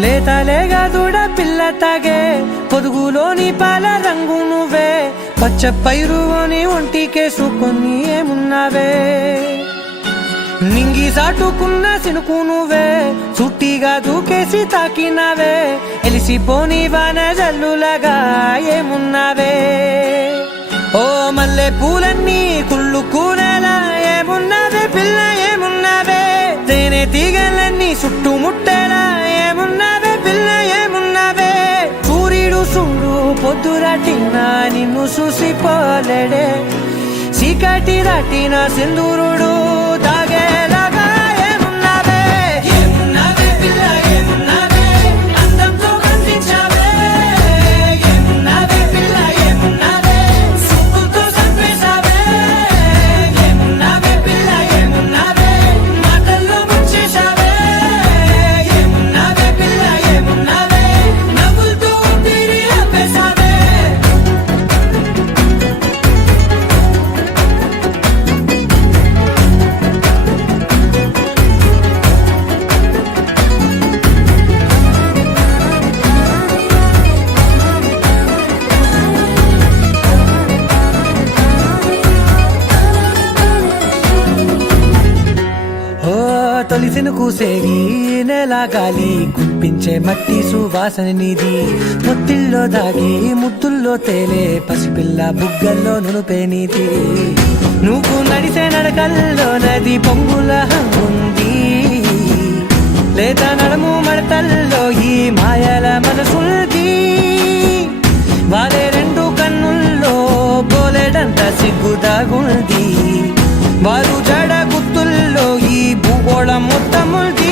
లేతలేగా దూడ పిల్ల తాగే పొదుగులోని పాల రంగు నువ్వే పచ్చ పైరుని ఒంటికేసుకొని ఏమున్నావే నింగి సాటుకున్న సినుకు నువ్వే చుట్టిగా దూకేసి తాకినావే ఎలిసిపోని వాన జల్లులాగా ఏమున్నావే ఓ మల్లె పూలన్నీ కుళ్ళు కూనేలా ఏమున్నావే పిల్ల ఏమున్నావే తేనె తీగలన్నీ చుట్టుముట్టేలా ఏమున్నావే పిల్ల ఏమున్నావే సూర్యుడు చూడు పొద్దురాటిన నిన్ను చూసిపోలేడే చీకటి దాటిన సింధూరుడు తాగేలాగా ఏమున్నావే ఏమున్నావే పిల్ల ఏమున్నావే అందంతో కనిపించావే ఏమున్నావే పిల్ల ఏమున్నావే సుక్కుతో చంపేశావే ఏమున్నావే పిల్ల ఏమున్నావే మాటల్లో ముంచేశావే ఏమున్నావే పిల్ల ఏమున్నావే నవ్వులతో ఊపిరి ఆపేశావే తొలిసిను కూసేగి నెల గాలి గుప్పించే మట్టి సువాసన నీది ముత్తిల్లో దాగి ముద్దుల్లో తేలే పసిపిల్ల బుగ్గల్లో నునుపే నీది నువ్వు నడిసే నడకల్లో నది పొంగుల హంగుంది లేత నడుము మడతల్లో ఈ మాయల మనసుంది వారే రెండు కన్నుల్లో బోలెడంత సిగ్గుదాగుంది వారు జడ గుత్తుల్లో ఈ భూగోళం మొత్తముంది